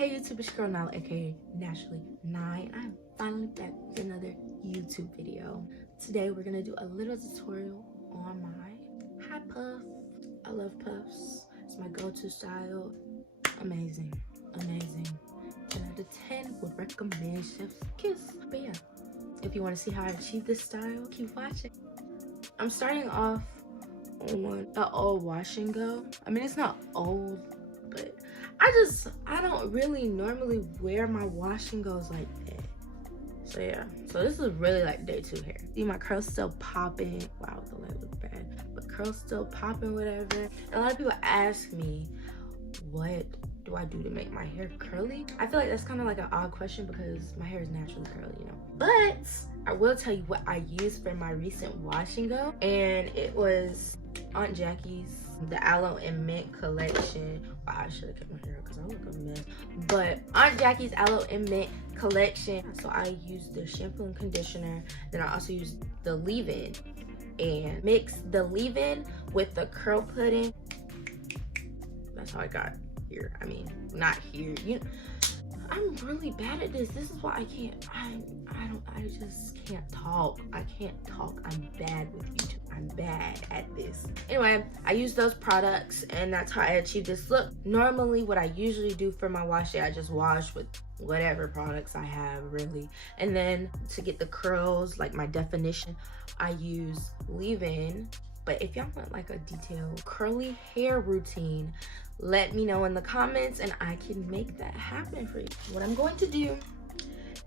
Hey YouTube, it's your girl Nala, aka Naturally Nine. I'm finally back with another YouTube video. Today we're gonna do a little tutorial on my high puff. I love puffs. It's my go-to style. Amazing, amazing. 10 out of 10 would recommend chef's kiss. But yeah, if you want to see how I achieve this style, keep watching. I'm starting off on an old wash and go. I mean, it's not old, but I don't really normally wear my wash and goes like that. So yeah, so this is really like day 2 hair. See, my curls still popping. Wow, the light looks bad, but curls still popping, whatever. And a lot of people ask me, what do I do to make my hair curly? I feel like that's kind of like an odd question because my hair is naturally curly, you know. But I will tell you what I used for my recent wash and go, and it was Aunt Jackie's the aloe and mint collection. Wow, I should have kept my hair up because I look a mess. But Aunt Jackie's aloe and mint collection. So I used the shampoo and conditioner. Then I also used the leave-in and mixed the leave-in with the curl pudding. That's how I got here. I mean, not here. You know, I'm really bad at this. This is why I can't. I just can't talk. I can't talk. I'm bad with YouTube. I'm bad at this. Anyway, I use those products and that's how I achieve this look. Normally, what I usually do for my wash day, I just wash with whatever products I have, really. And then to get the curls, like my definition, I use leave-in. But if y'all want like a detailed curly hair routine, let me know in the comments and I can make that happen for you. What I'm going to do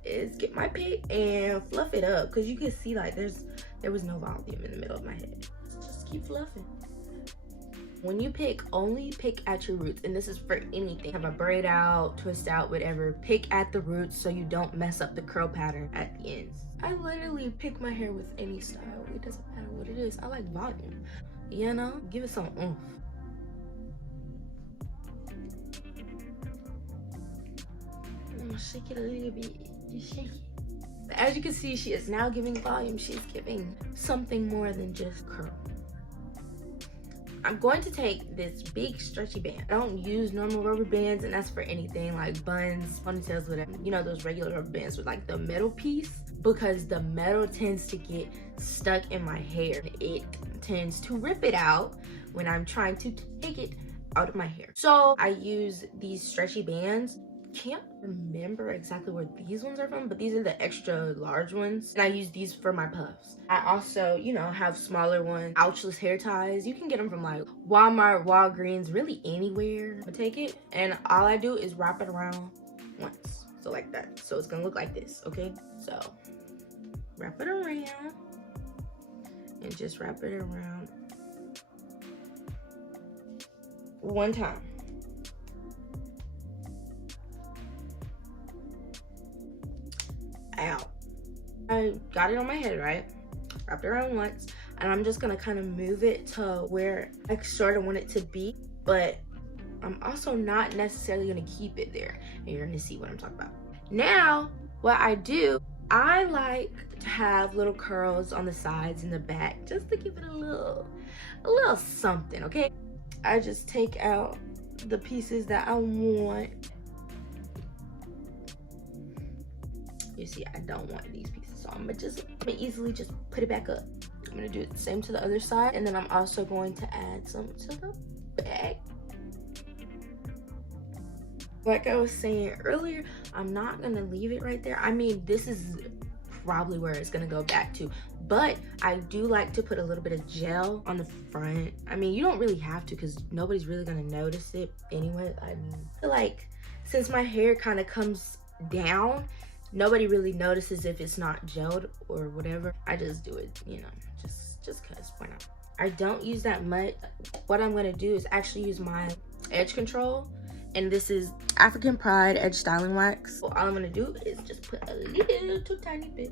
is get my pick and fluff it up, because you can see like there was no volume in the middle of my head. Just keep fluffing. When you pick, only pick at your roots, and this is for anything. Have a braid out, twist out, whatever. Pick at the roots so you don't mess up the curl pattern at the ends. I literally pick my hair with any style. It doesn't matter what it is. I like volume, you know? Give it some oomph. I'm gonna shake it a little bit. Just shake it. As you can see, she is now giving volume. She's giving something more than just curl. I'm going to take this big stretchy band. I don't use normal rubber bands, and that's for anything like buns, ponytails, whatever. You know, those regular rubber bands with like the metal piece, because the metal tends to get stuck in my hair. It tends to rip it out when I'm trying to take it out of my hair. So I use these stretchy bands. Can't remember exactly where these ones are from, but these are the extra large ones, and I use these for my puffs. I also, you know, have smaller ones, ouchless hair ties. You can get them from like Walmart, Walgreens, really anywhere. I take it and all I do is wrap it around once, so like that. So it's gonna look like this, okay? So wrap it around and just wrap it around one time. Out. I got it on my head, right? Wrapped it around once, and I'm just gonna kind of move it to where I sort of want it to be, but I'm also not necessarily gonna keep it there, and you're gonna see what I'm talking about. Now, what I do, I like to have little curls on the sides and the back, just to give it a little something, okay? I just take out the pieces that I want. You see, I don't want these pieces, so I'm gonna easily just put it back up. I'm gonna do the same to the other side, and then I'm also going to add some to the back. Like I was saying earlier, I'm not gonna leave it right there. I mean, this is probably where it's gonna go back to, but I do like to put a little bit of gel on the front. I mean, you don't really have to, because nobody's really gonna notice it anyway. I mean, I feel like since my hair kind of comes down, nobody really notices if it's not gelled or whatever. I just do it, you know, just cause, why not? I don't use that much. What I'm gonna do is actually use my edge control, and this is African Pride Edge Styling Wax. So all I'm gonna do is just put a little tiny bit.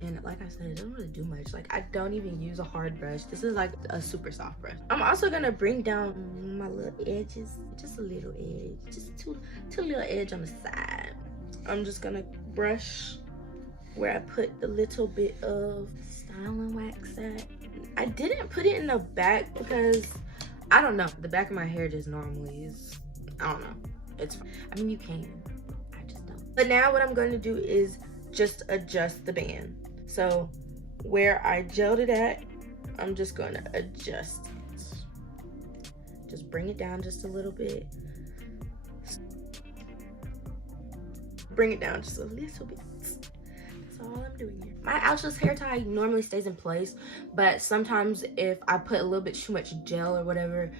And like I said, it doesn't really do much. Like, I don't even use a hard brush. This is like a super soft brush. I'm also gonna bring down my little edges, just a little edge, just two little edge on the side. I'm just gonna brush where I put the little bit of styling wax at. I didn't put it in the back because I don't know. The back of my hair just normally is, I don't know. It's fine. I mean, you can. I just don't. But now what I'm going to do is just adjust the band. So where I gelled it at, I'm just going to adjust it. Just bring it down just a little bit. Bring it down just a little bit. That's all I'm doing here. My ouchless hair tie normally stays in place, but sometimes if I put a little bit too much gel or whatever,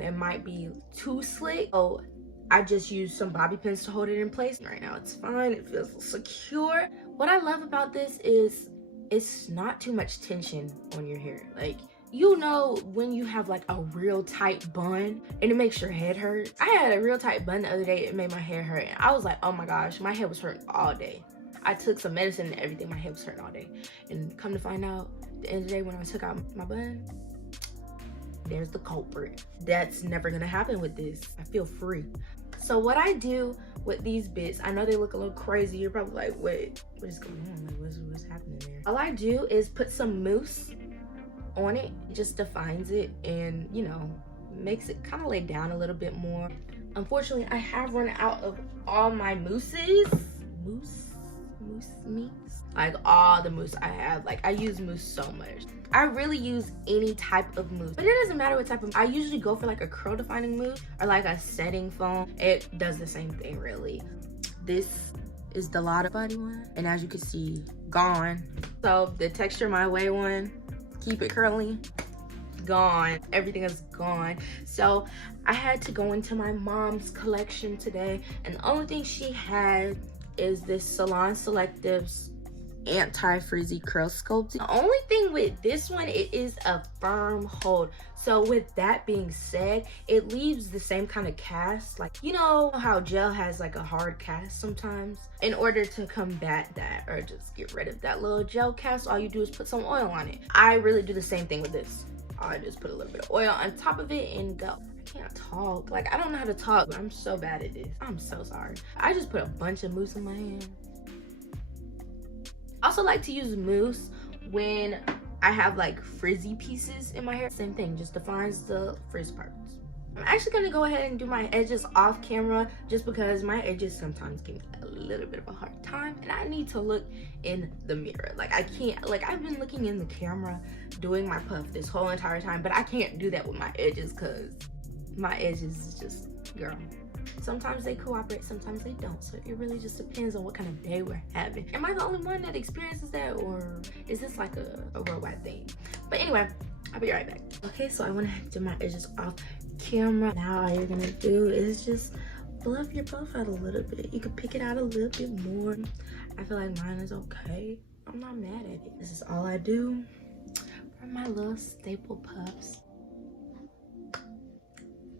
it might be too slick. So I just use some bobby pins to hold it in place. Right now it's fine, it feels secure. What I love about this is it's not too much tension on your hair. Like, you know when you have like a real tight bun and it makes your head hurt. I had a real tight bun the other day, it made my hair hurt, and I was like, oh my gosh, my head was hurting all day. I took some medicine and everything, my head was hurting all day. And come to find out, at the end of the day when I took out my bun, there's the culprit. That's never gonna happen with this. I feel free. So what I do with these bits, I know they look a little crazy. You're probably like, wait, what is going on? Like, what's happening there? All I do is put some mousse on it. It just defines it and, you know, makes it kind of lay down a little bit more. Unfortunately, I have run out of all my mousses. Mousse. Like all the mousse I have. Like, I use mousse so much. I really use any type of mousse, but it doesn't matter what type of. I usually go for like a curl defining mousse or like a setting foam. It does the same thing really. This is the Lotta Body one, and as you can see, gone. So the Texture My Way one, keep it curly, gone. Everything is gone. So I had to go into my mom's collection today, and the only thing she had is this Salon Selectives anti-frizzy curl sculpting. The only thing with this one, it is a firm hold. So with that being said, it leaves the same kind of cast. Like, you know how gel has like a hard cast sometimes? In order to combat that or just get rid of that little gel cast, all you do is put some oil on it. I really do the same thing with this. I just put a little bit of oil on top of it and go. I can't talk. Like, I don't know how to talk, but I'm so bad at this. I'm so sorry. I just put a bunch of mousse in my hand. I also like to use mousse when I have like frizzy pieces in my hair. Same thing, just defines the frizz parts. I'm actually gonna go ahead and do my edges off camera just because my edges sometimes give me a little bit of a hard time and I need to look in the mirror. Like, I can't, like, I've been looking in the camera doing my puff this whole entire time, but I can't do that with my edges because my edges is just, girl. Sometimes they cooperate, sometimes they don't. So it really just depends on what kind of day we're having. Am I the only one that experiences that, or is this like a worldwide thing? But anyway, I'll be right back. Okay, so I want to do my edges off camera. Now all you're gonna do is just fluff your puff out a little bit. You can pick it out a little bit more. I feel like mine is okay. I'm not mad at it. This is all I do for my little staple puffs.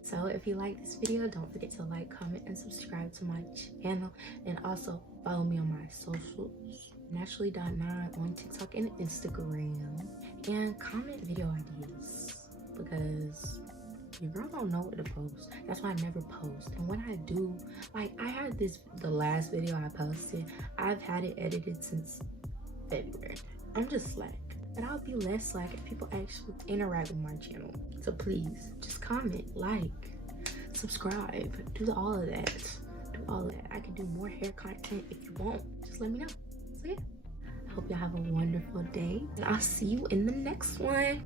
So if you like this video, don't forget to like, comment, and subscribe to my channel. And also follow me on my socials. Naturally.9 on TikTok and Instagram. And comment video ideas because your girl don't know what to post. That's why I never post. And when I do, like, I had this, the last video I posted, I've had it edited since February. I'm just slack. But I'll be less slack if people actually interact with my channel. So please, just comment, like, subscribe, do all of that. Do all of that. I can do more hair content if you want. Just let me know. So yeah, I hope y'all have a wonderful day. And I'll see you in the next one.